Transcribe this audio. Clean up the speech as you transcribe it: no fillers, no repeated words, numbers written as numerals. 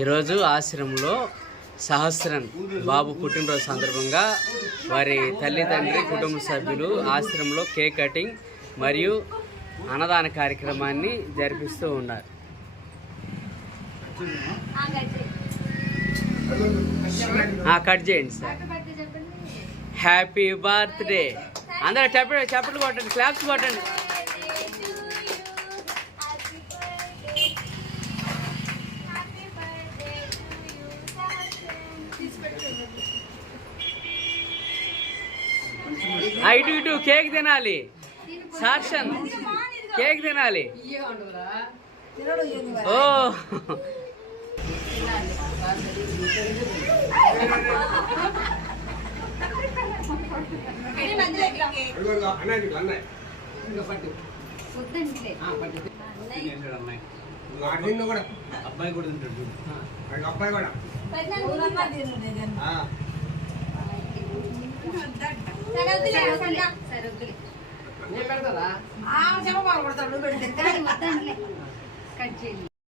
ఈరోజు ఆశ్రమంలో సహస్రన్ బాబు పుట్టినరోజు సందర్భంగా వారి తల్లిదండ్రి కుటుంబ సభ్యులు ఆశ్రమంలో కేక్ కటింగ్ మరియు అన్నదాన కార్యక్రమాన్ని జరిపిస్తూ ఉన్నారు. కట్ చేయండి సార్. హ్యాపీ బర్త్డే అందరూ చప్పట్లు కొట్టండి, క్లాప్స్ కొట్టండి. ఇటు ఇటు కేక్ తినాలి. సాక్షన్ కేక్ తినాలి. ఓ అబ్బాయి కూడా తింటాడు. అబ్బాయి కూడా కట్ చేయండి.